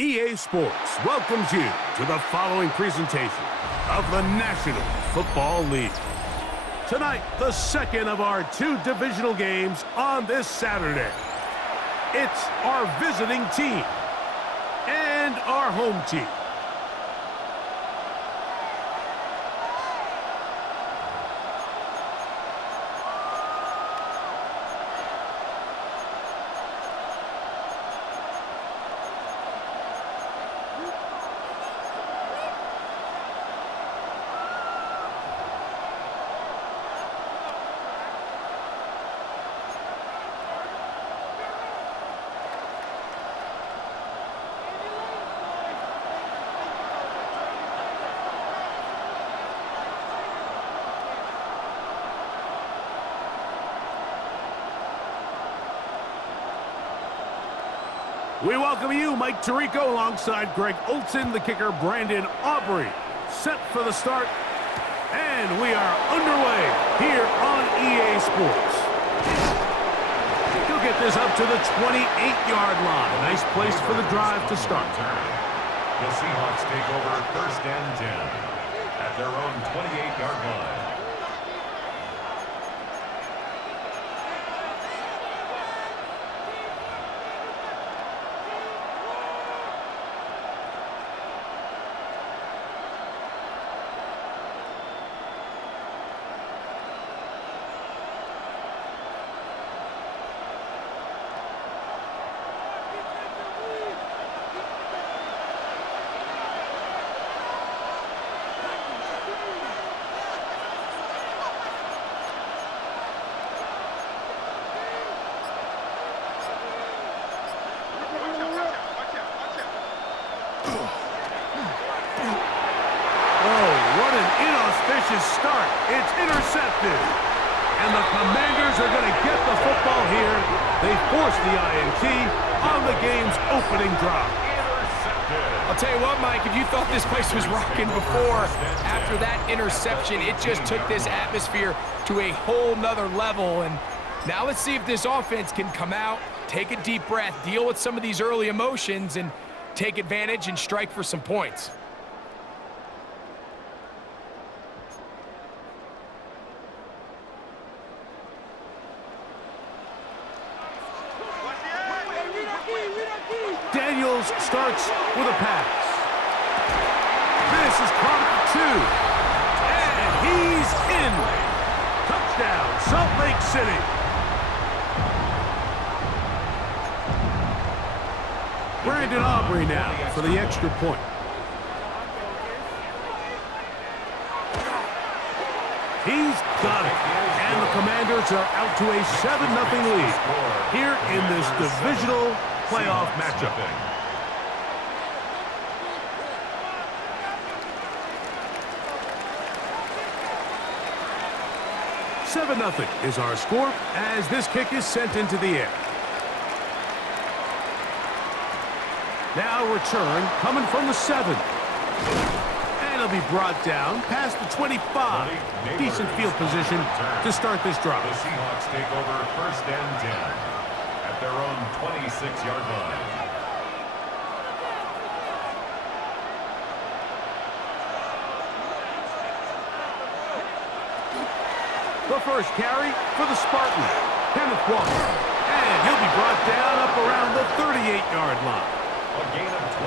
EA Sports welcomes you to the following presentation of the National Football League. Tonight, the second of our two divisional games on this Saturday. It's our visiting team and our home team. We welcome you, Mike Tirico, alongside Greg Olson, the kicker, Brandon Aubrey. Set for the start, and we are underway here on EA Sports. He'll get this up to the 28-yard line. Nice place for the drive to start. The Seahawks take over first and 10 at their own 28-yard line. Start. It's intercepted. And the Commanders are going to get the football here. They force the INT on the game's opening drive. I'll tell you what, Mike, if you thought this place was rocking before, after that interception, it just took this atmosphere to a whole nother level. And now let's see if this offense can come out, take a deep breath, deal with some of these early emotions, and take advantage and strike for some points. Daniels starts with a pass. This is caught at 2. And he's in. Touchdown, Salt Lake City. Brandon Aubrey now for the extra point. He's got it. And the Commanders are out to a 7-0 lead here in this divisional playoff matchup. 7-0 is our score as this kick is sent into the air. Now return coming from the 7. And it'll be brought down past the 25. Decent field position to start this drive. The Seahawks take over first and 10 at their own 26-yard line. The first carry for the Spartan, Kenneth Walker. And he'll be brought down up around the 38-yard line.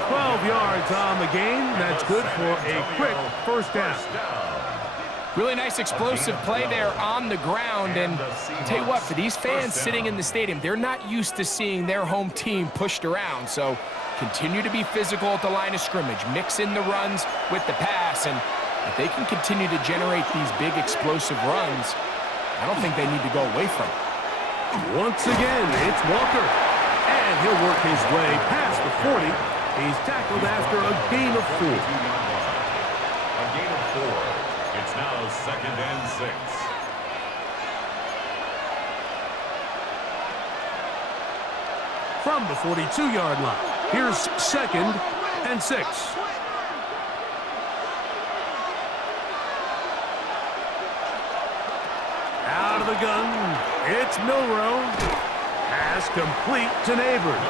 12 yards on the game. That's good for a quick first down. Really nice explosive play there on the ground. And I'll tell you what, for these fans sitting in the stadium, they're not used to seeing their home team pushed around. So continue to be physical at the line of scrimmage. Mix in the runs with the pass. And if they can continue to generate these big explosive runs, I don't think they need to go away from it. Once again, it's Walker. And he'll work his way past the 40. He's tackled after a gain of 4. A gain of 4. It's now 2nd and 6. From the 42-yard line, here's 2nd and 6. Out of the gun, it's Milroe. Pass complete to Neighbors.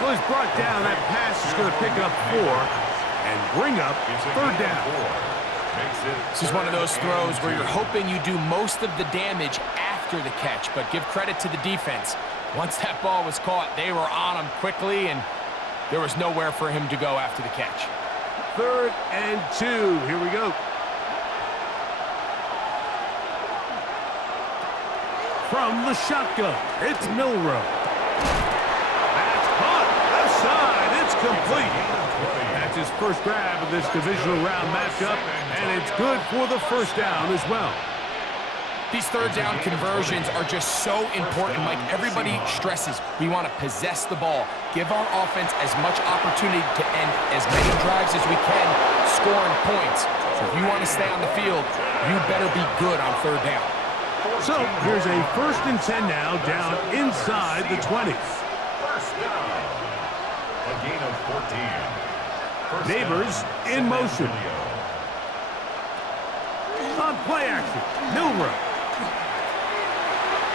Well, he's brought down. That pass is going to pick up 4 and bring up 3rd down. This is one of those throws where you're hoping you do most of the damage after the catch, but give credit to the defense. Once that ball was caught, they were on him quickly, and there was nowhere for him to go after the catch. 3rd and 2. Here we go. From the shotgun, it's Milroe. That's caught. Left side. It's complete. That's his first grab of this divisional round matchup, and it's good for the first down as well. These 3rd down conversions are just so important, Mike. Everybody stresses we want to possess the ball, give our offense as much opportunity to end as many drives as we can, scoring points. So if you want to stay on the field, you better be good on 3rd down. So here's a 1st and 10 now, down inside the 20. First down. A gain of 14. Neighbors in motion. On play action, Milroe.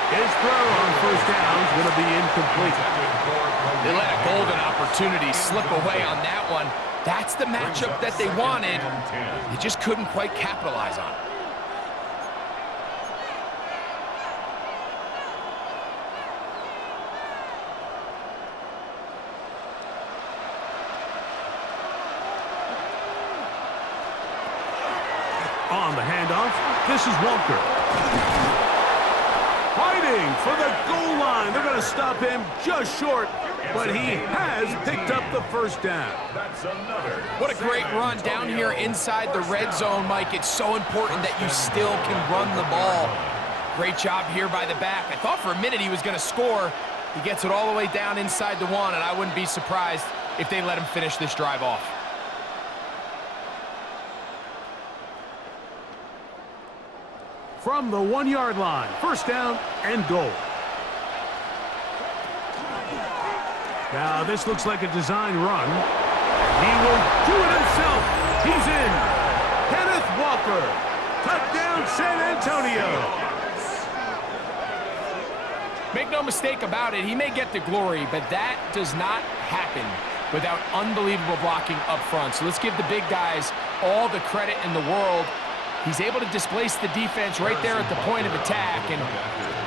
His throw on 1st down is going to be incomplete. They let a golden opportunity slip away on that one. That's the matchup that they wanted. They just couldn't quite capitalize on it. On the handoff, this is Walker. Fighting for the goal line. They're going to stop him just short, but he has picked up the 1st down. What a great run down here inside the red zone, Mike. It's so important that you still can run the ball. Great job here by the back. I thought for a minute he was going to score. He gets it all the way down inside the 1, and I wouldn't be surprised if they let him finish this drive off. From the 1-yard line, 1st down and goal. Now this looks like a design run. He will do it himself. He's in. Kenneth Walker. Touchdown San Antonio. Make no mistake about it, he may get the glory, but that does not happen without unbelievable blocking up front. So let's give the big guys all the credit in the world. He's able to displace the defense right there at the point of attack, and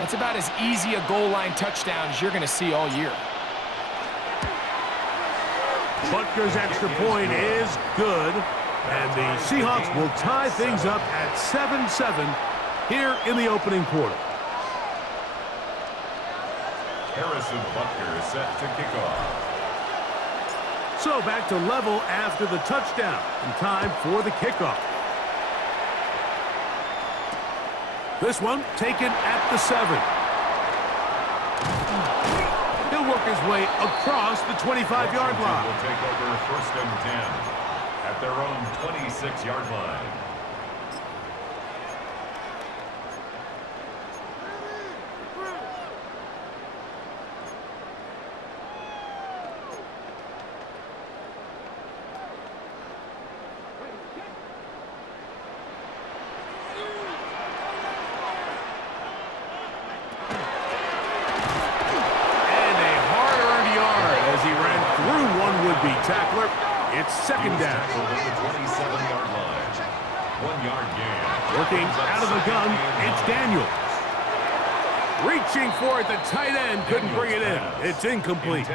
that's about as easy a goal line touchdown as you're going to see all year. Butker's extra point is good, and the Seahawks will tie things up at 7-7 here in the opening quarter. Harrison Butker is set to kick off. So back to level after the touchdown, and time for the kickoff. This one taken at the 7. He'll work his way across the 25-yard line. Will take over 1st and 10 at their own 26-yard line. Tackler. It's 2nd down. The 27-yard line. 1-yard gain. Working out of the gun, it's Daniels. Reaching for it, the tight end couldn't bring it in. It's incomplete.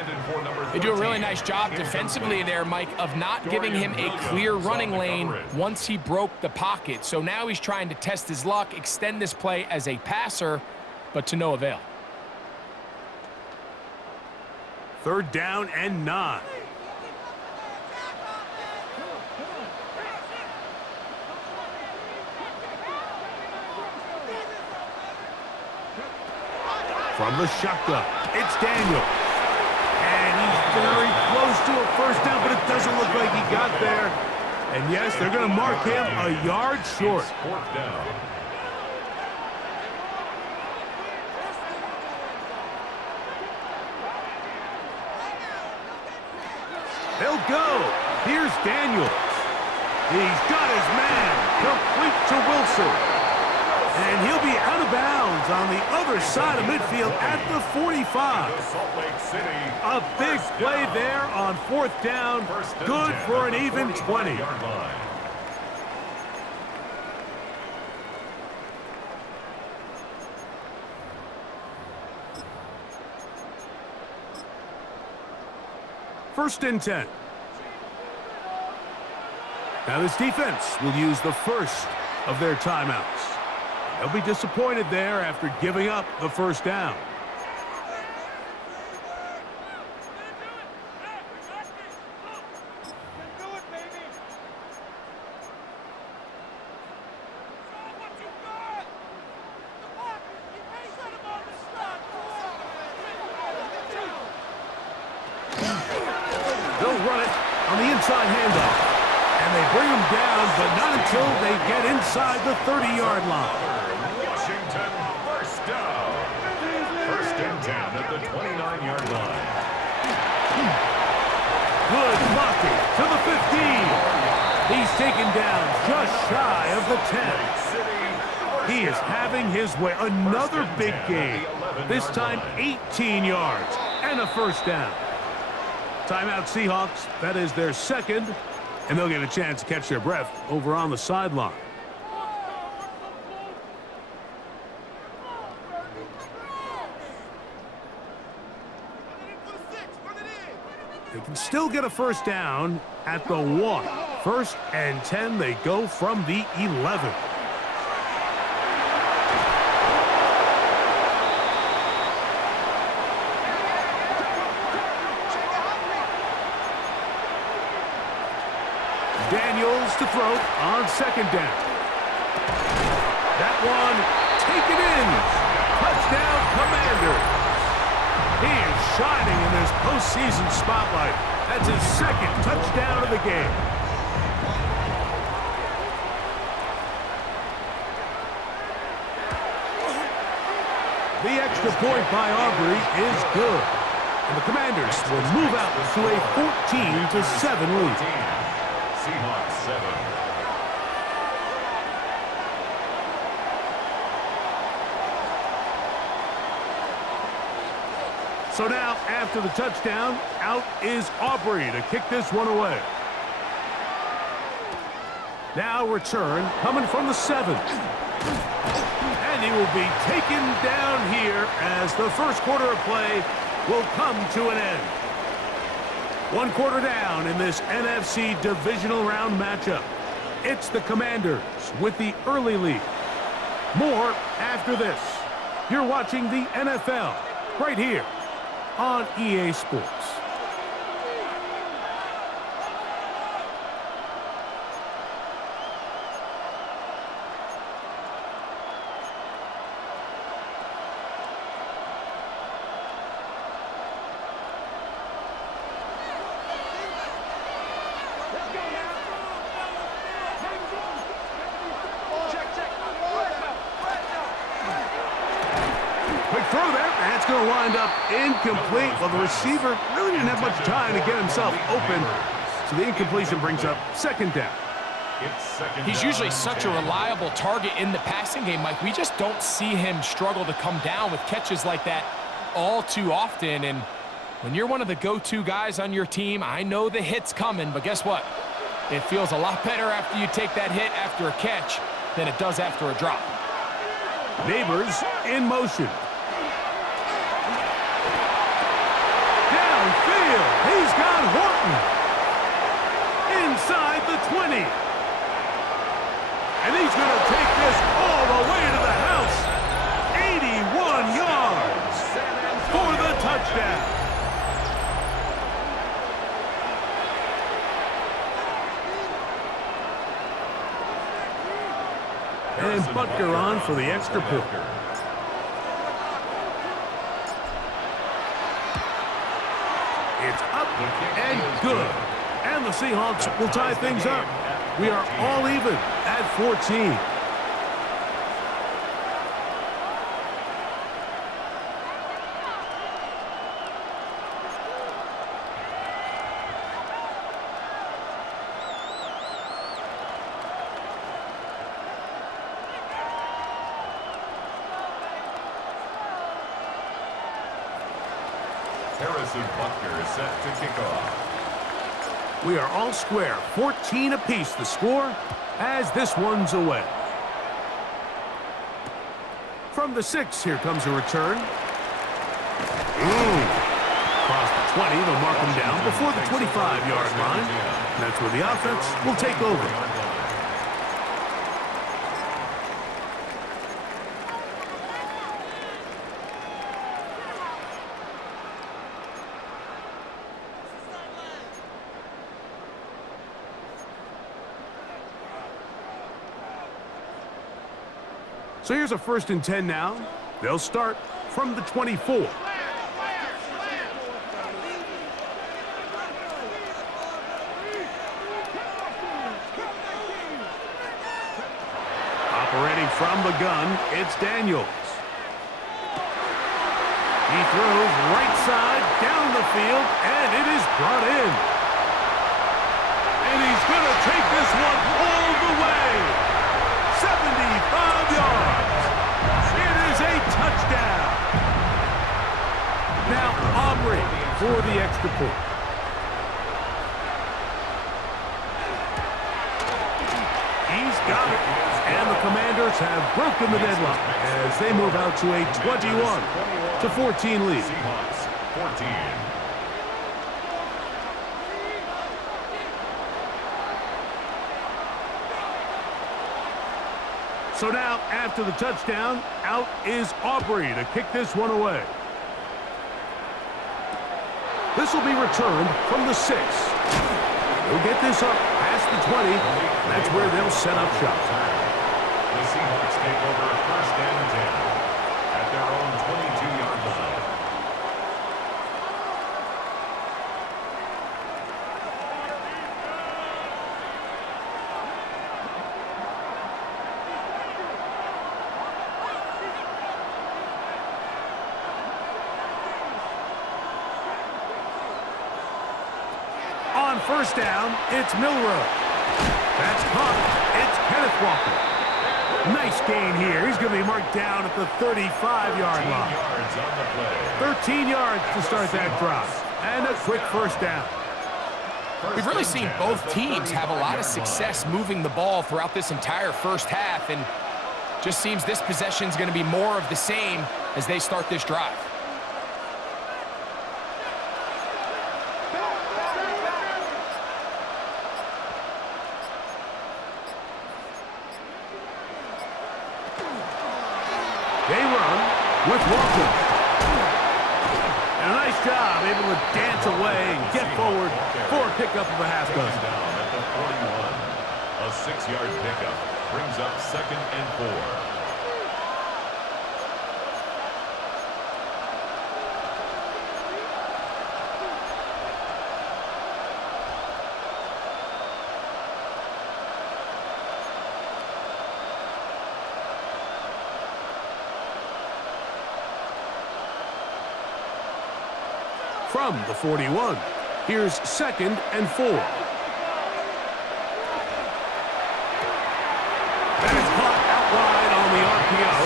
They do a really nice job defensively there, Mike, of not giving him a clear running lane once he broke the pocket. So now he's trying to test his luck, extend this play as a passer, but to no avail. 3rd down and 9. From the shotgun, it's Daniels. And he's very close to a first down, but it doesn't look like he got there. And yes, they're going to mark him a yard short. 4th down. They'll go. Here's Daniels. He's got his man complete to Wilson. And he'll be out of bounds on the other side of midfield at the 45. A big play there on 4th down. Good for an even 20. First and 10. Now this defense will use the first of their timeouts. They'll be disappointed there after giving up the first down. They'll run it on the inside handoff. And they bring him down, but not until they get inside the 30-yard line. Washington, first down. 1st and 10 at the 29-yard line. Good blocking to the 15. He's taken down just shy of the 10. He is having his way. Another big gain. This time 18 yards and a first down. Timeout Seahawks. That is their second. And they'll get a chance to catch their breath over on the sideline. They can still get a first down at the 1. 1st and 10, they go from the 11. Daniels to throw on 2nd down. That one taken in. Touchdown, Commanders. He is shining in this postseason spotlight. That's his 2nd touchdown of the game. The extra point by Aubrey is good. And the Commanders will move out to a 14-7 lead. Seahawks 7. So now, after the touchdown, out is Aubrey to kick this one away. Now return coming from the 7. And he will be taken down here as the first quarter of play will come to an end. 1 quarter down in this NFC divisional round matchup. It's the Commanders with the early lead. More after this. You're watching the NFL right here on EA Sports. Throw there, and it's going to wind up incomplete. Well, the receiver really didn't have much time to get himself open, so the incompletion brings up 2nd down. He's usually such a reliable target in the passing game, Mike. We just don't see him struggle to come down with catches like that all too often. And when you're one of the go-to guys on your team, I know the hit's coming, but guess what? It feels a lot better after you take that hit after a catch than it does after a drop. Neighbors in motion. Downfield. He's got Horton. Inside the 20. And he's going to take this all the way to the house. 81 yards for the touchdown. And Butker on for the extra point. It's up and good. And the Seahawks will tie things up. We are all even at 14. Butker is set to kick off. We are all square, 14 apiece the score as this one's away. From the 6, here comes a return. Across the 20, they'll mark him down before the 25-yard line. And that's where the offense will take over. So here's a 1st and 10 now. They'll start from the 24. Operating from the gun, it's Daniels. He throws right side down the field, and it is brought in. And he's going to take this one all the way. 75 yards. It is a touchdown. Now Aubrey for the extra point. He's got it. And the Commanders have broken the deadlock as they move out to a 21-14 lead. Seahawks 14. So now, after the touchdown, out is Aubrey to kick this one away. This will be returned from the 6. They'll get this up past the 20. That's where they'll set up shop. The Seahawks take over 1st and 10 at their own 22-yard line. On 1st down, it's Milroe. That's caught. It's Kenneth Walker. Nice gain here. He's going to be marked down at the 35-yard line. 13 yards to start that drive. And a quick 1st down. We've really seen both teams have a lot of success moving the ball throughout this entire 1st half, and just seems this possession is going to be more of the same as they start this drive. They run with Walker. And a nice job, able to dance away and get forward for a pickup of a half dozen. Down at the 41. A 6-yard pickup brings up 2nd and 4. From the 41, here's 2nd and 4. That is caught out wide on the RPO.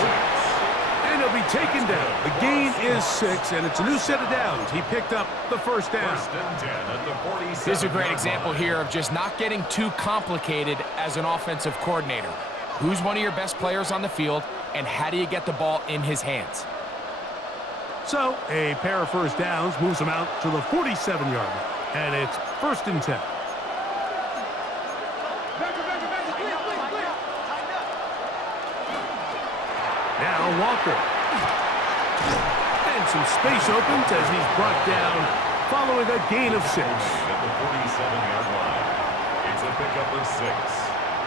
And he'll be taken down. The gain gain is 6, and it's a new set of downs. He picked up the first down. First and 10 at the 47. This is a great example here of just not getting too complicated as an offensive coordinator. Who's one of your best players on the field, and how do you get the ball in his hands? So, a pair of first downs moves him out to the 47-yard line, and it's first and 10. Now Walker. And some space opens as he's brought down following a gain of 6. At the 47-yard line. It's a pickup of 6.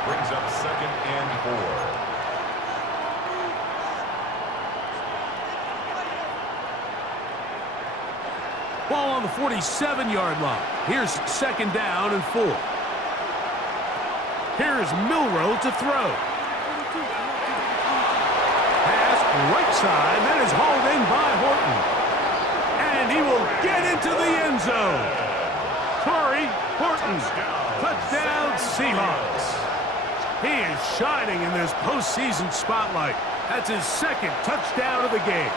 Brings up second and 4. Ball on the 47-yard line. Here's second down and 4. Here's Milroe to throw. Pass right side. That is hauled in by Horton. And he will get into the end zone. Torrey Horton. Touchdown Seahawks. He is shining in this postseason spotlight. That's his second touchdown of the game.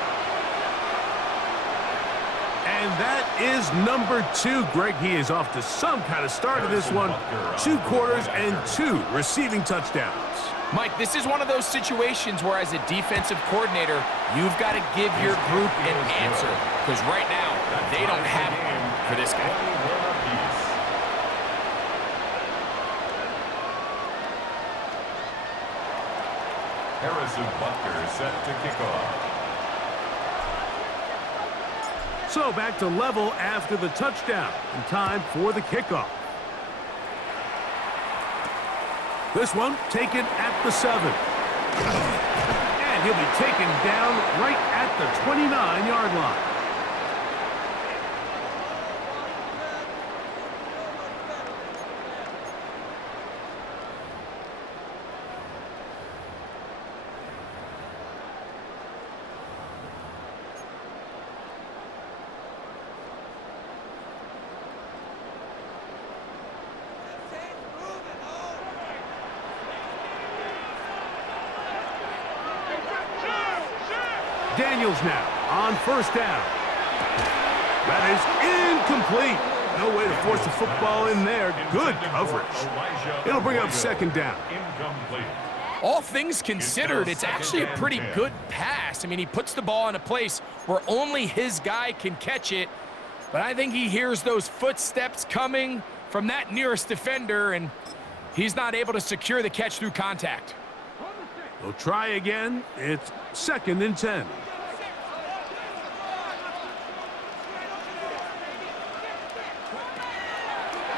And that is number 2. Greg, he is off to some kind of start of this one. 2 quarters and 2 receiving touchdowns. Mike, this is one of those situations where as a defensive coordinator, you've got to give your group an answer. Because right now, they don't have one for this guy. Harrison Butker set to kick off. So back to level after the touchdown, and time for the kickoff. This one taken at the 7. And he'll be taken down right at the 29-yard line. Daniels now on first down. That is incomplete. No way to force the football in there. Good coverage. It'll bring up second down. All things considered, it's actually a pretty good pass. I mean, he puts the ball in a place where only his guy can catch it. But I think he hears those footsteps coming from that nearest defender, and he's not able to secure the catch through contact. They'll try again. It's second and 10.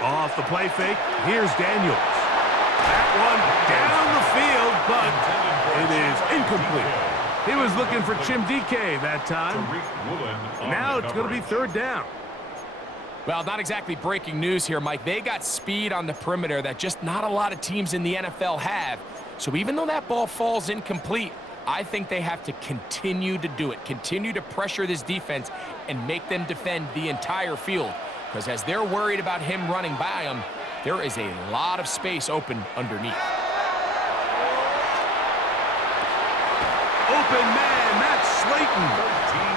Off the play fake, here's Daniels. That one down the field, but it is incomplete. He was looking for Chim DK that time. Now it's going to be third down. Well, not exactly breaking news here, Mike. They got speed on the perimeter that just not a lot of teams in the NFL have. So even though that ball falls incomplete, I think they have to continue to do it, continue to pressure this defense and make them defend the entire field. Because as they're worried about him running by them, there is a lot of space open underneath. Open man, that's Slayton. 13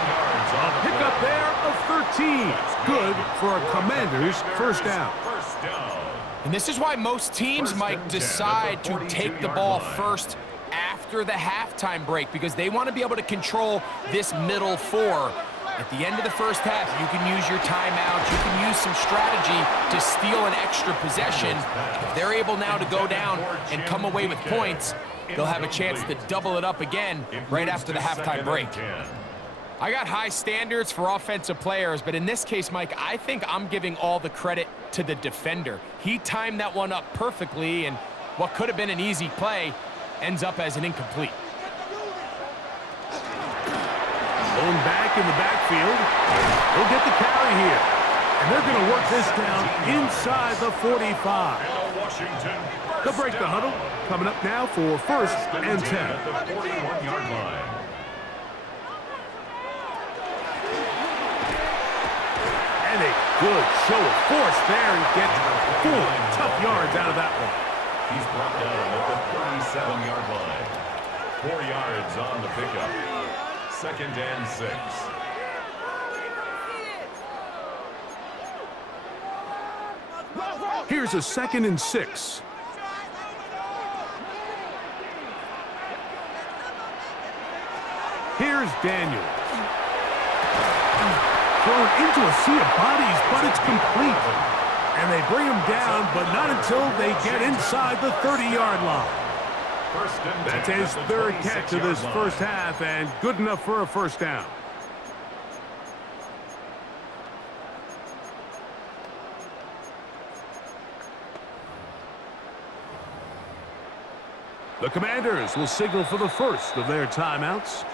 yards on the Pickup play. there of 13. Good for a Commander's first down. First down. And this is why most teams, Mike, decide to take the ball first after the halftime break, because they want to be able to control this middle 4. At the end of the first half, you can use your timeout. You can use some strategy to steal an extra possession. If they're able now to go down and come away with points, they'll have a chance to double it up again right after the halftime break. I got high standards for offensive players, but in this case, Mike, I think I'm giving all the credit to the defender. He timed that one up perfectly, and what could have been an easy play ends up as an incomplete. Going back in the backfield. He'll get the carry here. And they're going to work this down inside the 45. They'll break the huddle. Coming up now for first and 10. At the 41-yard line. And a good show of force there and gets 4 tough yards out of that one. He's brought down at the 37-yard line. 4 yards on the pickup. Second and 6. Here's a 2nd and 6. Here's Daniels. Thrown into a sea of bodies, but it's complete. And they bring him down, but not until they get inside the 30-yard line. That's his 3rd catch of this first half, and good enough for a first down. The Commanders will signal for the first of their timeouts,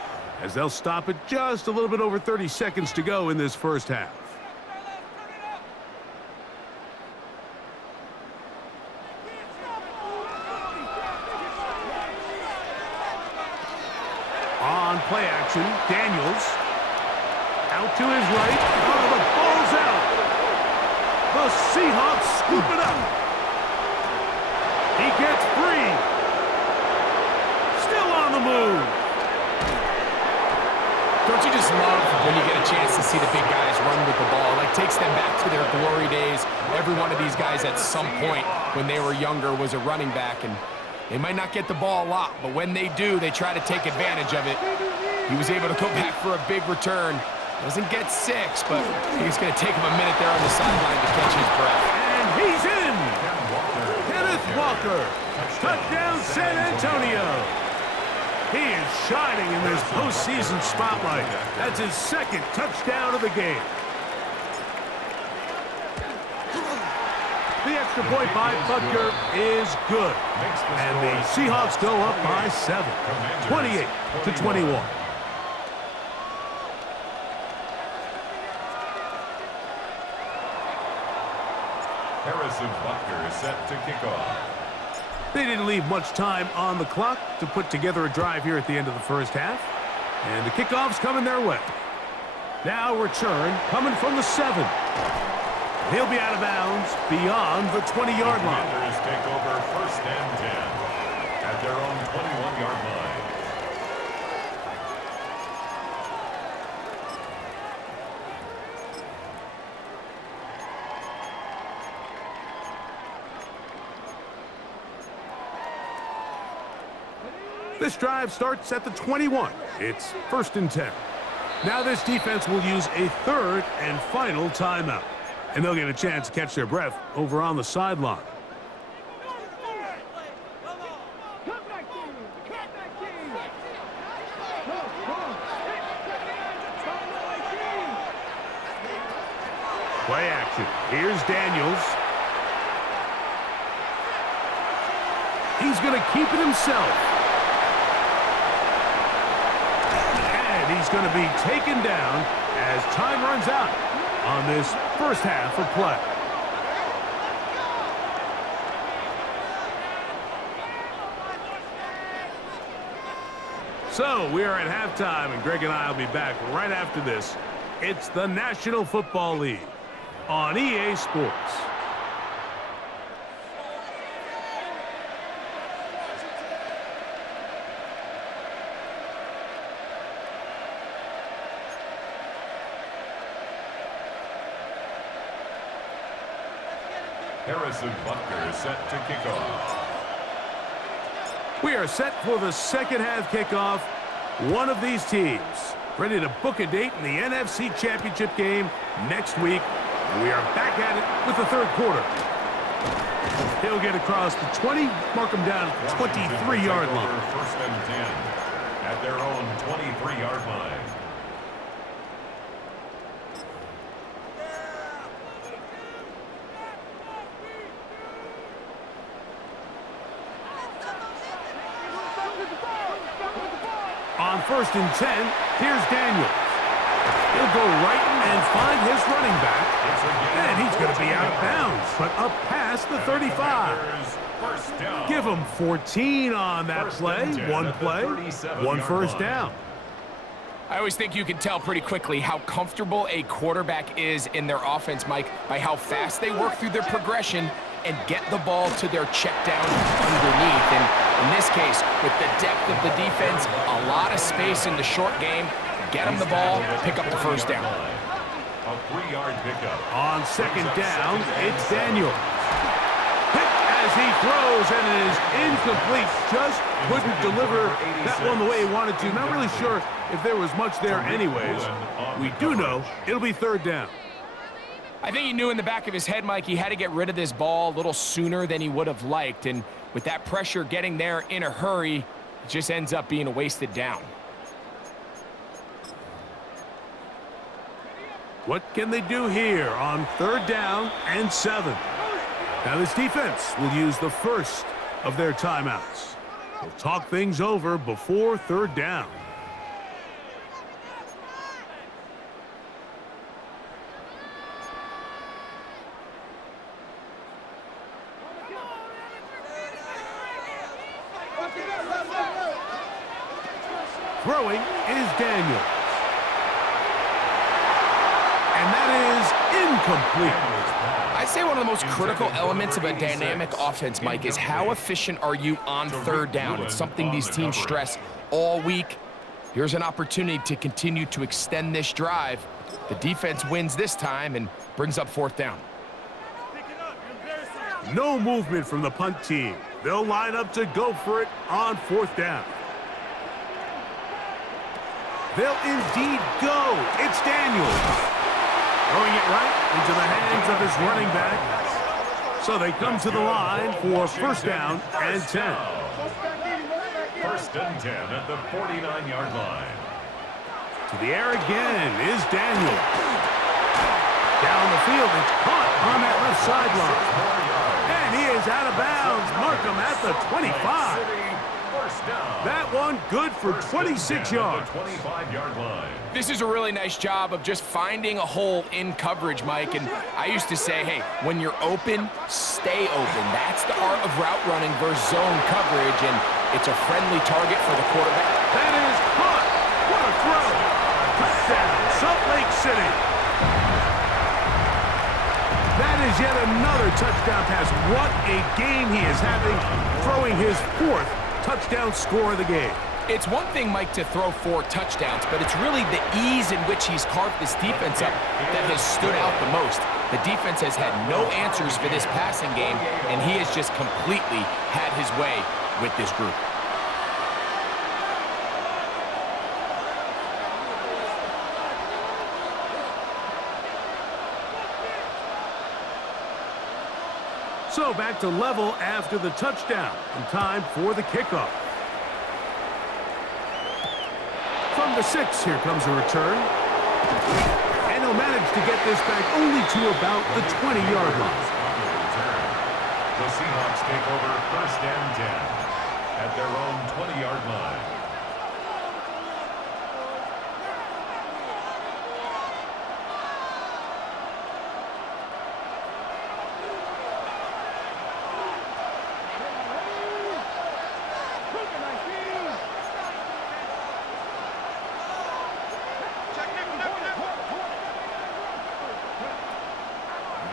as they'll stop it just a little bit over 30 seconds to go in this first half. On play action, Daniels. Out to his right. Oh, the ball's out. The Seahawks scoop it up. He gets free. Still on the move. Don't you just love when you get a chance to see the big guys run with the ball? Like, takes them back to their glory days. Every one of these guys at some point when they were younger was a running back, and they might not get the ball a lot, but when they do, they try to take advantage of it. He was able to go back for a big return. Doesn't get 6, but he's going to take him a minute there on the sideline to catch his breath. And he's in! Kenneth Walker! Touchdown, San Antonio! He is shining in this postseason spotlight. That's his 2nd touchdown of the game. The extra point by Butker is good. And the Seahawks go up by 7, 28-21. Harrison Butker is set to kick off. They didn't leave much time on the clock to put together a drive here at the end of the first half. And the kickoff's coming their way. Now return coming from the 7. He'll be out of bounds beyond the 20-yard line. The Commanders take over 1st and 10 at their own 21-yard line. This drive starts at the 21. It's 1st and 10. Now this defense will use a 3rd and final timeout. And they'll get a chance to catch their breath over on the sideline. Play action. Here's Daniels. He's going to keep it himself. He's going to be taken down as time runs out on this first half of play. So we are at halftime, and Greg and I will be back right after this. It's the National Football League on EA Sports. Harrison Butker is set to kick off. We are set for the second half kickoff. One of these teams ready to book a date in the NFC Championship game next week. And we are back at it with the third quarter. He'll get across the 20, mark him down at the 23-yard line. 1st and 10 at their own 23-yard line. On 1st and 10, here's Daniels. He'll go right and find his running back. And he's going to be out of bounds, but up past the 35. Give him 14 on that play. One play, one first down. I always think you can tell pretty quickly how comfortable a quarterback is in their offense, Mike, by how fast they work through their progression and get the ball to their check down underneath. And in this case, with the depth of the defense, a lot of space in the short game, get them the ball, pick up the first down. A 3-yard pickup. On 2nd down, it's Daniels. as he throws, and it is incomplete. Just couldn't deliver that one the way he wanted to. Not really sure if there was much there anyways. We do know it'll be third down. I think he knew in the back of his head, Mike, he had to get rid of this ball a little sooner than he would have liked. And with that pressure getting there in a hurry, it just ends up being a wasted down. What can they do here on third down and 7? Now this defense will use the first of their timeouts. They'll talk things over before third down. Throwing is Daniels. And that is incomplete. I'd say one of the most critical elements of a dynamic offense, Mike, is how efficient are you on third down? It's something these teams stress all week. Here's an opportunity to continue to extend this drive. The defense wins this time and brings up fourth down. No movement from the punt team. They'll line up to go for it on fourth down. They'll indeed go. It's Daniels. Throwing it right into the hands of his running back. So they come to the line for first down and 10. First and 10 at the 49-yard line. To the air again is Daniels. Down the field, it's caught on that left sideline. And he is out of bounds. Mark him at the 25. That one good for 26 yards. 25-yard line. This is a really nice job of just finding a hole in coverage, Mike. And I used to say, hey, when you're open, stay open. That's the art of route running versus zone coverage, and it's a friendly target for the quarterback. That is caught. What a throw. Touchdown, Salt Lake City. That is yet another touchdown pass. What a game he is having, throwing his 4th touchdown score of the game. It's one thing, Mike, to throw 4 touchdowns, but it's really the ease in which he's carved this defense up that has stood out the most. The defense has had no answers for this passing game, and he has just completely had his way with this group. So back to level after the touchdown, and time for the kickoff. From the 6, here comes a return. And he'll manage to get this back only to about the 20-yard line. The Seahawks take over first and 10 at their own 20-yard line.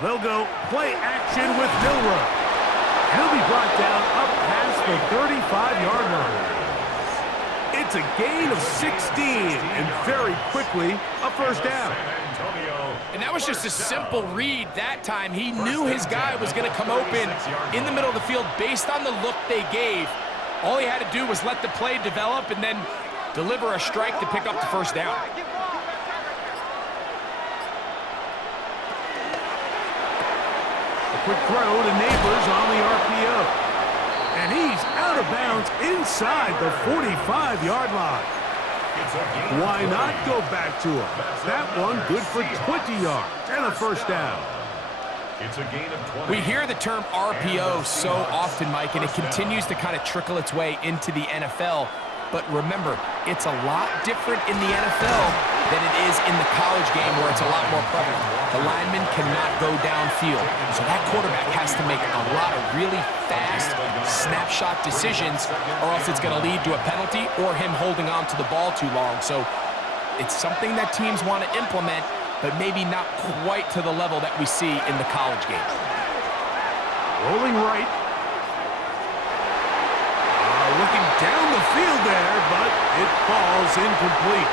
They'll go play action with Milroe. He'll be brought down up past the 35-yard line. It's a gain of 16, and very quickly, a first down. And that was just a simple read that time. He knew his guy was going to come open in the middle of the field based on the look they gave. All he had to do was let the play develop and then deliver a strike to pick up the first down. Quick throw to Neighbors on the RPO. And he's out of bounds inside the 45-yard line. Why not go back to him? That one good for 20 yards and a first down. It's a gain of 20. We hear the term RPO so often, Mike, and it continues to kind of trickle its way into the NFL. But remember, it's a lot different in the NFL than it is in the college game where it's a lot more prevalent. The lineman cannot go downfield, so that quarterback has to make a lot of really fast snapshot decisions, or else it's going to lead to a penalty or him holding on to the ball too long. So it's something that teams want to implement, but maybe not quite to the level that we see in the college game. Rolling right. Looking down the field there, but it falls incomplete.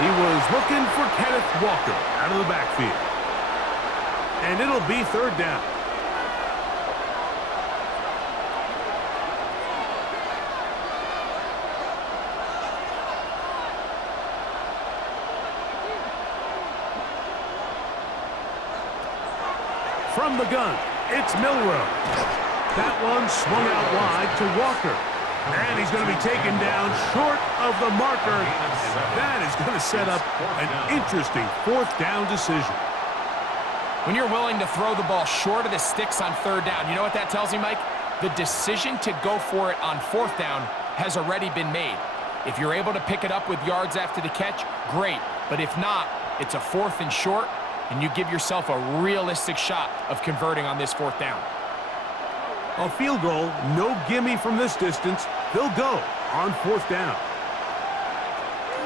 He was looking for Kenneth Walker out of the backfield. And it'll be third down. From the gun, it's Milroe. That one swung out wide to Walker. And he's going to be taken down short of the marker. And that is going to set up an interesting fourth down decision. When you're willing to throw the ball short of the sticks on third down, you know what that tells me, Mike? The decision to go for it on fourth down has already been made. If you're able to pick it up with yards after the catch, great. But if not, it's a fourth and short, and you give yourself a realistic shot of converting on this fourth down. A field goal, no gimme from this distance. They'll go on fourth down.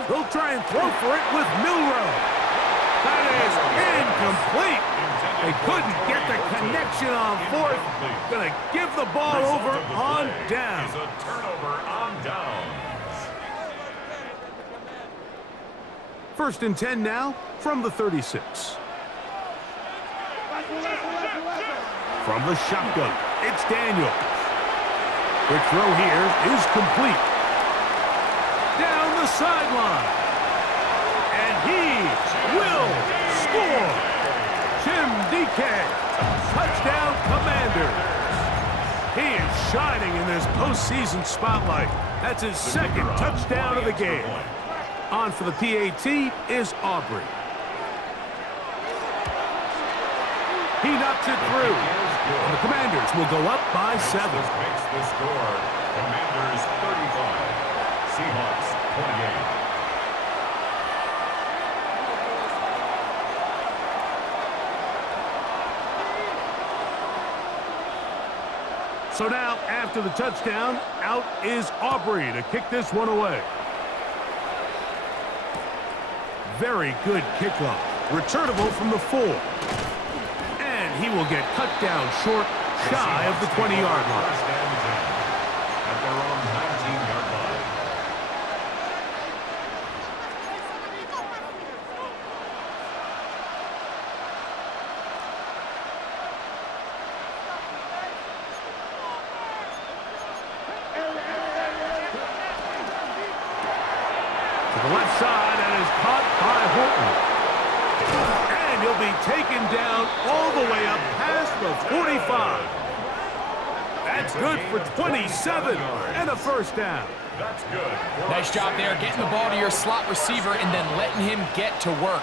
They'll try and throw for it with Milroe. That is incomplete. They couldn't get the connection on fourth. Gonna give the ball over on down. Is a turnover on downs. First and 10 now from the 36. From the shotgun, it's Daniels. Quick throw here is complete. Down the sideline. And he will score. Jim DK, touchdown Commanders. He is shining in this postseason spotlight. That's his second touchdown of the game. On for the PAT is Aubrey. He knocks it through. And the Commanders will go up by 7. Makes the score. Commanders 35. Seahawks 28. So now, after the touchdown, out is Aubrey to kick this one away. Very good kickoff. Returnable from the 4. And he will get cut down short, shy of the 20-yard line. At their own 19-yard line. To the left side, and is caught by Horton. And he'll be taken down all the way up past the 45. That's good for 27 and a first down. That's good. Nice job there, getting the ball to your slot receiver and then letting him get to work.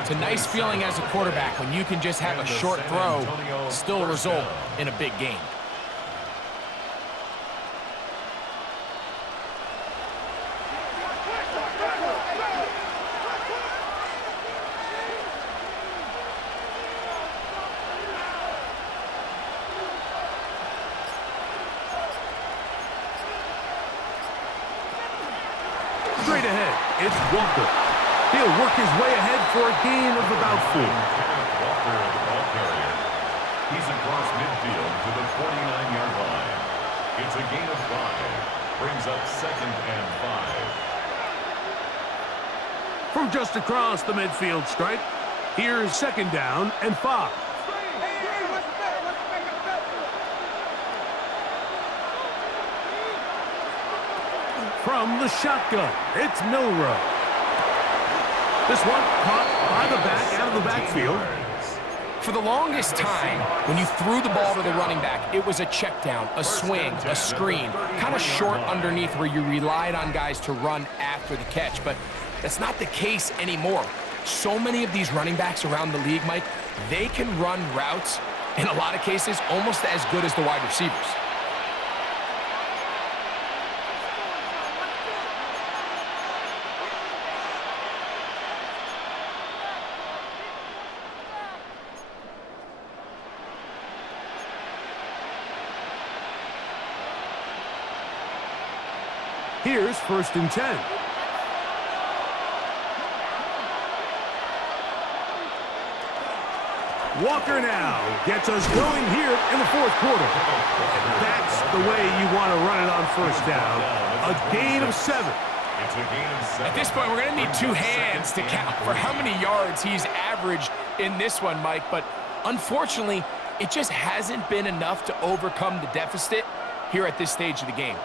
It's a nice feeling as a quarterback when you can just have a short throw, still result in a big game. Straight ahead, it's Walker. He'll work his way ahead for a gain of about 4. Walker, the ball carrier. He's across midfield to the 49-yard line. It's a gain of 5. Brings up 2nd and 5. From just across the midfield stripe, here's 2nd down and 5. From the shotgun, it's Milroe. This one caught by the back, out of the backfield. For the longest time, when you threw the ball to the running back, it was a check down, a swing, a screen, kind of short underneath where you relied on guys to run after the catch. But that's not the case anymore. So many of these running backs around the league, Mike, they can run routes, in a lot of cases, almost as good as the wide receivers. Here's 1st and 10. Walker now gets us going here in the 4th quarter. And that's the way you want to run it on first down. A gain of 7. It's a gain of 7. At this point, we're going to need 2 hands to count for how many yards he's averaged in this one, Mike. But unfortunately, it just hasn't been enough to overcome the deficit here at this stage of the game.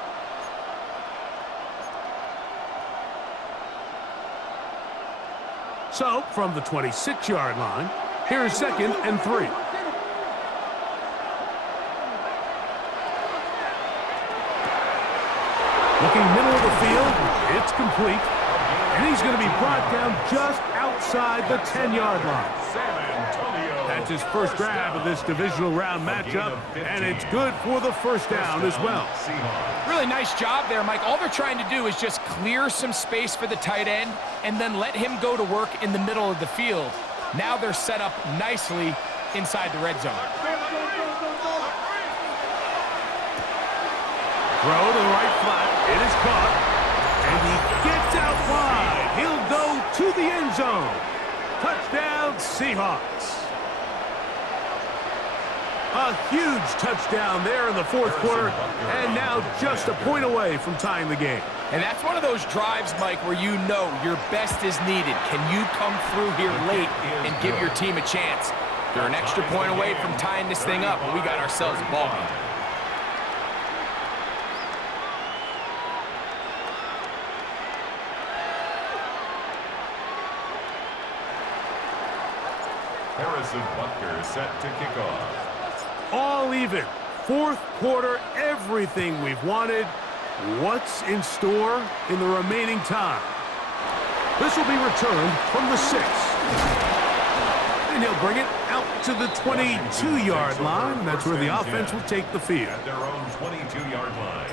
So, from the 26-yard line, here's 2nd and 3. Looking middle of the field, it's complete. And he's going to be brought down just outside the 10-yard line. That's his first grab of this divisional round matchup, and it's good for the first down as well. Really nice job there, Mike. All they're trying to do is just clear some space for the tight end and then let him go to work in the middle of the field. Now they're set up nicely inside the red zone. Throw to the right flat. It is caught. And he gets out wide. He'll go to the end zone. Touchdown, Seahawks. A huge touchdown there in the fourth quarter, and now just a point away from tying the game. And that's one of those drives, Mike, where you know your best is needed. Can you come through here late and give your team a chance? They're an extra point away from tying this thing up, but we got ourselves a ball game. Harrison Butker set to kick off. All even. Fourth quarter, everything we've wanted. What's in store in the remaining time? This will be returned from the 6. And he'll bring it out to the 22-yard line. That's where the offense will take the field. At their own 22-yard line.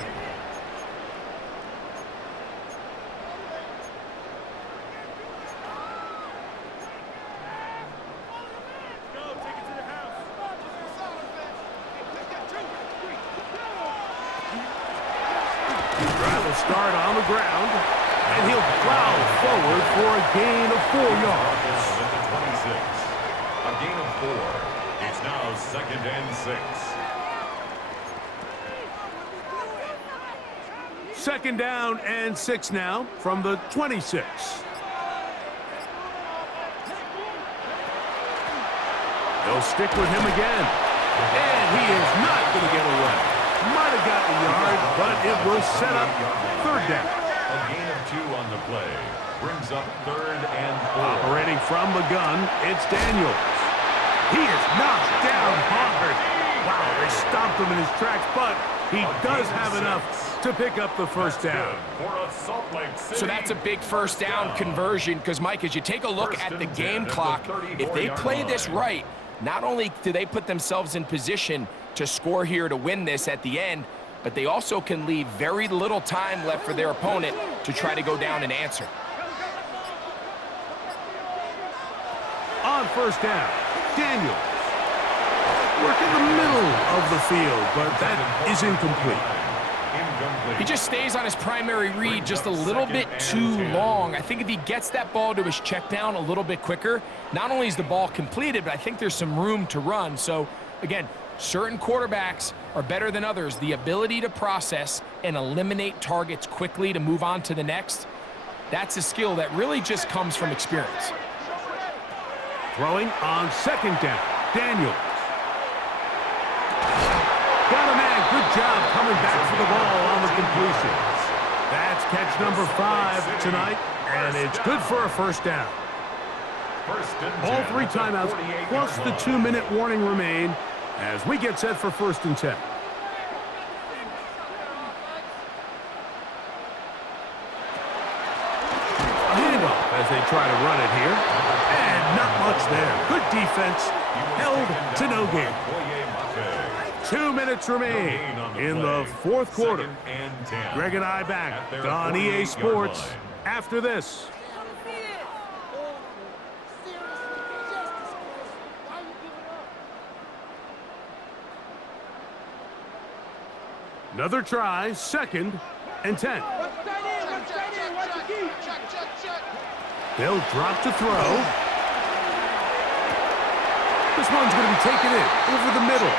Start on the ground, and he'll plow forward for a gain of 4 yards. At the 26. A gain of 4. It's now 2nd and 6. Second down and 6 now from the 26. They'll stick with him again, and he is not going to get away. Might have got a yard, but it will set up 3rd down. A gain of 2 on the play. Brings up 3rd and 4. Operating from the gun, it's Daniels. He is knocked down hard. Wow, they stopped him in his tracks, but he does have enough to pick up the first down. So that's a big first down conversion because, Mike, as you take a look at the game clock, if they play this right, not only do they put themselves in position to score here to win this at the end, but they also can leave very little time left for their opponent to try to go down and answer. On first down, Daniels. Work in the middle of the field, but that is incomplete. He just stays on his primary read just a little bit too long. I think if he gets that ball to his check down a little bit quicker, not only is the ball completed, but I think there's some room to run. So, again, certain quarterbacks are better than others. The ability to process and eliminate targets quickly to move on to the next, that's a skill that really just comes from experience. Throwing on second down, Daniels. Got a man, good job coming back for the ball on the completion. That's catch number 5 tonight, and it's good for a first down. All 3 timeouts plus the 2-minute warning remain as we get set for 1st and 10. A handoff as they try to run it here. And not much there. Good defense. Held to no gain. 2 minutes remain in the 4th quarter. Greg and I back on EA Sports after this. Another try, 2nd and 10. They'll drop to throw. This one's going to be taken in over the middle.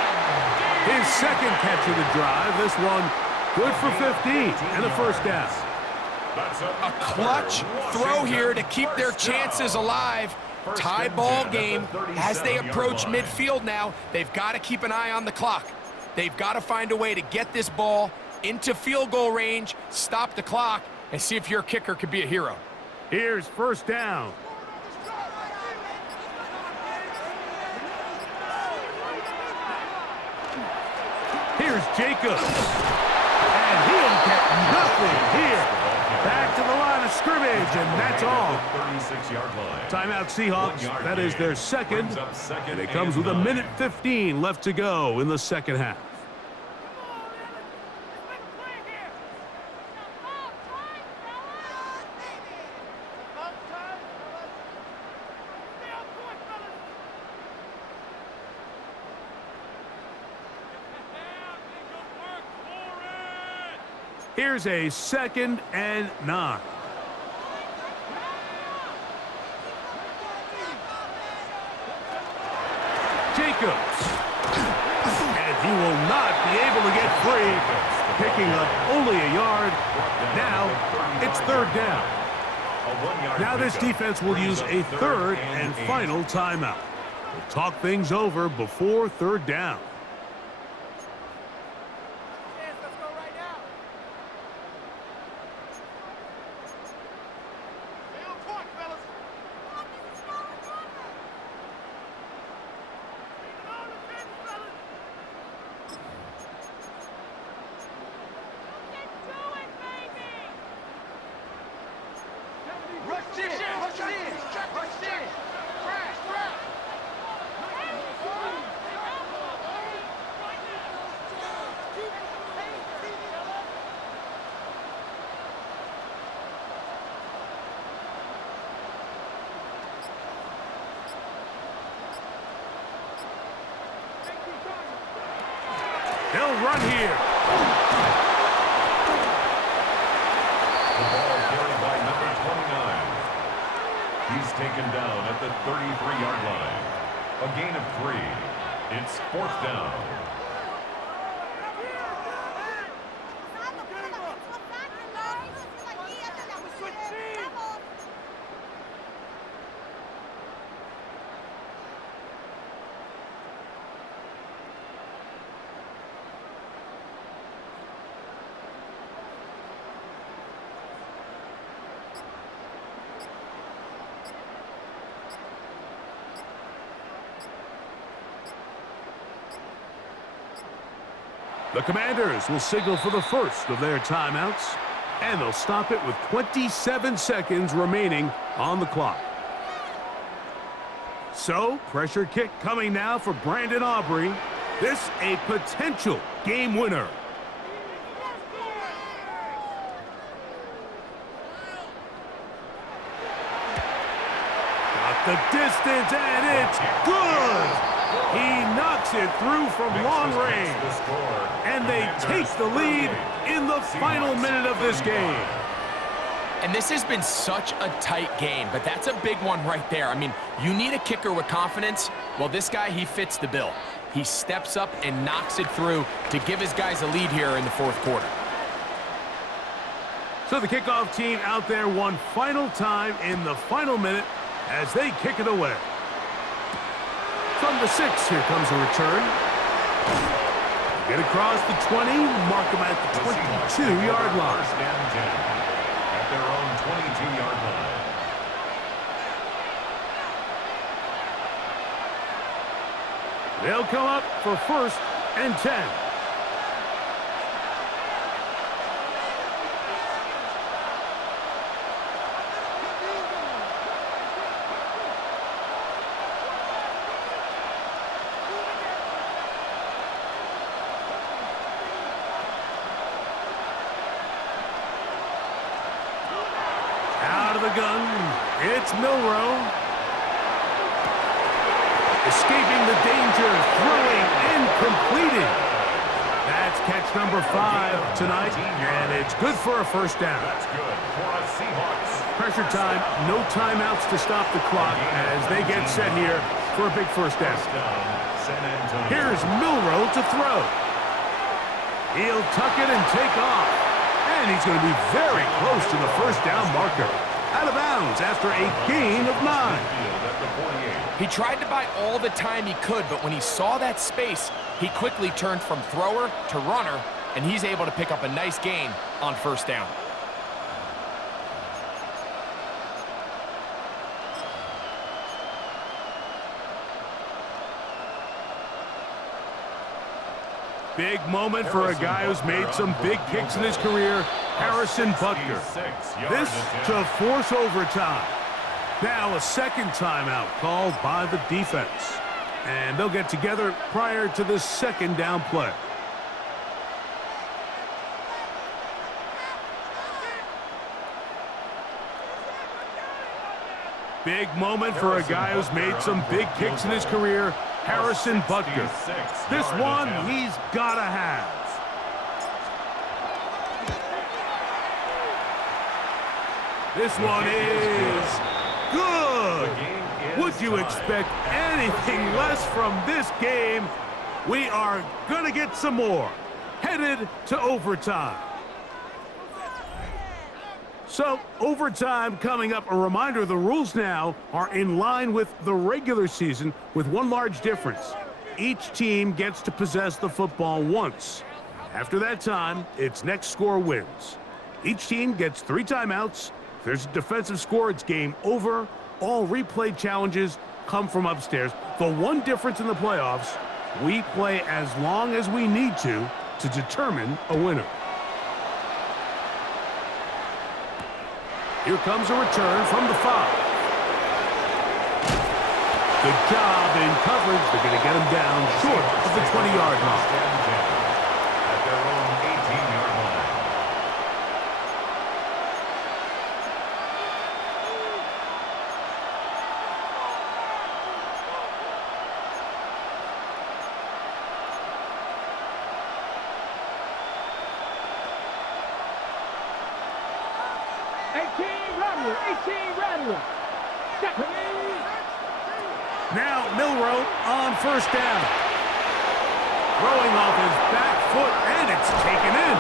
His 2nd catch of the drive. This one good for 15 and a first down. A clutch throw here to keep their chances alive. Tie ball game as they approach midfield now. They've got to keep an eye on the clock. They've got to find a way to get this ball into field goal range, stop the clock, and see if your kicker could be a hero. Here's first down. Here's Jacobs. And And he'll get nothing here. Back to the line of scrimmage, and that's all. 36-yard line. Timeout Seahawks. That is their second. And it comes with 1:15 left to go in the second half. Here's a 2nd and 9. Jacobs. And he will not be able to get free. Picking up only a yard. Now it's 3rd down. Now this defense will use a 3rd and final timeout. We'll talk things over before 3rd down. They'll run here. The ball carried by number 29. He's taken down at the 33-yard line. A gain of 3. It's 4th down. The Commanders will signal for the first of their timeouts, and they'll stop it with 27 seconds remaining on the clock. So, pressure kick coming now for Brandon Aubrey. This a potential game winner. Got the distance, and it's good! He knocks it through from long range. And they take the lead in the final minute of this game. And this has been such a tight game, but that's a big one right there. I mean, you need a kicker with confidence. Well, this guy, he fits the bill. He steps up and knocks it through to give his guys a lead here in the 4th quarter. So the kickoff team out there one final time in the final minute as they kick it away. From the 6, here comes a return. Get across the 20, mark them at the 22-yard line. First down 10 at their own 22-yard line. They'll come up for 1st and 10. Gun. It's Milroe. Escaping the danger, throwing and completing. That's catch number 5 tonight, and it's good for a 1st down. That's good for a Seahawks. Pressure time, no timeouts to stop the clock as they get set here for a big 1st down. Here's Milroe to throw. He'll tuck it and take off. And he's going to be very close to the 1st down marker. Out of bounds after a gain of 9. He tried to buy all the time he could, but when he saw that space, he quickly turned from thrower to runner, and he's able to pick up a nice gain on 1st down. Big moment for a guy who's made some big kicks in his career, Harrison Butker. This to force overtime. Now a second timeout called by the defense. And they'll get together prior to the second down play. Big moment for a guy who's made some big kicks in his career, Harrison Butker. This one he's got to have. This one is good. Would you expect anything less from this game? We are going to get some more. Headed to overtime. So, overtime coming up. A reminder, the rules now are in line with the regular season with one large difference. Each team gets to possess the football once. After that time, its next score wins. Each team gets 3 timeouts. If there's a defensive score, it's game over. All replay challenges come from upstairs. The one difference in the playoffs, we play as long as we need to determine a winner. Here comes a return from the 5. Good job in coverage. They're going to get him down short of the 20-yard line. At their own 18-yard line. Now Milroe on first down. Throwing off his back foot, and it's taken in.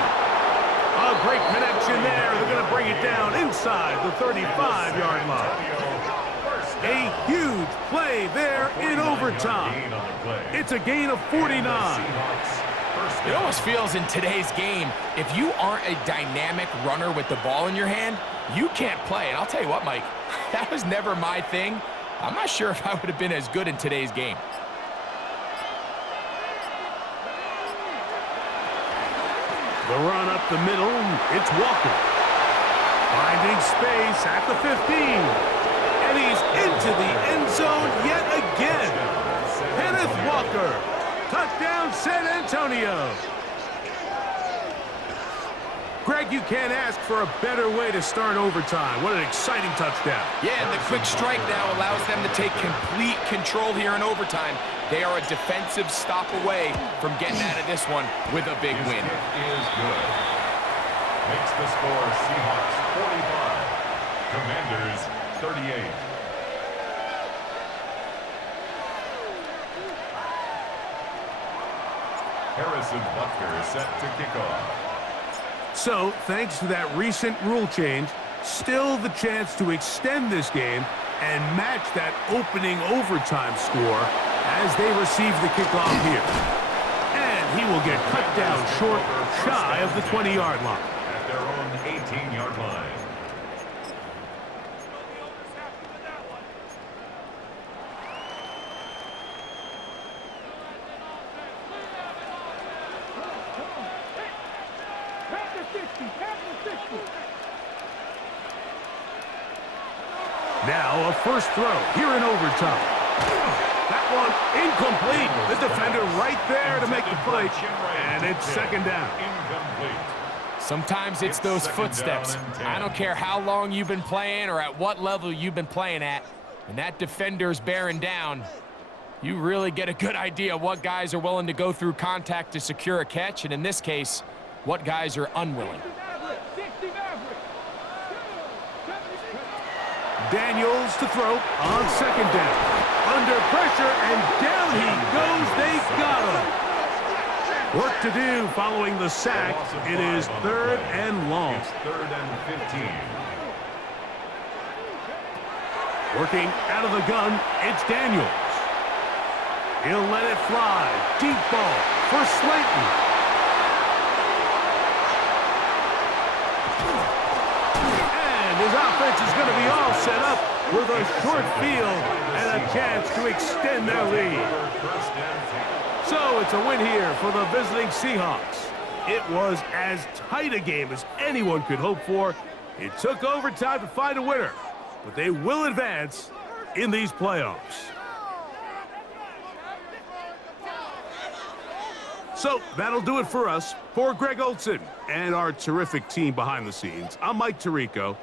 A great connection there. They're going to bring it down inside the 35-yard line. A huge play there in overtime. It's a gain of 49. It almost feels in today's game, if you aren't a dynamic runner with the ball in your hand, you can't play. And I'll tell you what, Mike, that was never my thing. I'm not sure if I would have been as good in today's game. The run up the middle, it's Walker. Finding space at the 15. And he's into the end zone yet again. Kenneth Walker. Touchdown, San Antonio. Greg, you can't ask for a better way to start overtime. What an exciting touchdown. Yeah, and the quick strike now allows them to take complete control here in overtime. They are a defensive stop away from getting out of this one with a big win. It is good. Makes the score Seahawks 45, Commanders 38. Harrison Butker is set to kick off. So, thanks to that recent rule change, still the chance to extend this game and match that opening overtime score as they receive the kickoff here. And he will get cut down short, shy of the 20-yard line. At their own 18-yard line. Now a first throw here in overtime. That one incomplete. The defender right there to make the play. And it's second down. Sometimes it's those footsteps. I don't care how long you've been playing or at what level you've been playing at. When that defender's bearing down, you really get a good idea what guys are willing to go through contact to secure a catch, and in this case, what guys are unwilling. Daniels to throw on second down. Under pressure, and down he goes. They got him. Work to do following the sack. It is 3rd and long. It's 3rd and 15. Working out of the gun, it's Daniels. He'll let it fly. Deep ball for Slayton. His offense is going to be all set up with a short field and a chance to extend their lead. So it's a win here for the visiting Seahawks. It was as tight a game as anyone could hope for. It took overtime to find a winner, but they will advance in these playoffs. So that'll do it for us. For Greg Olson and our terrific team behind the scenes, I'm Mike Tirico.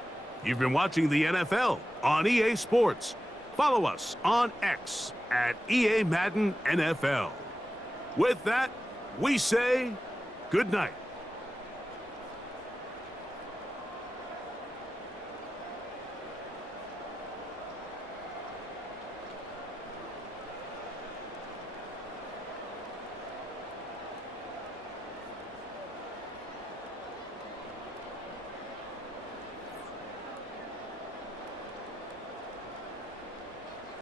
You've been watching the NFL on EA Sports. Follow us on X at EA Madden NFL. With that, we say good night.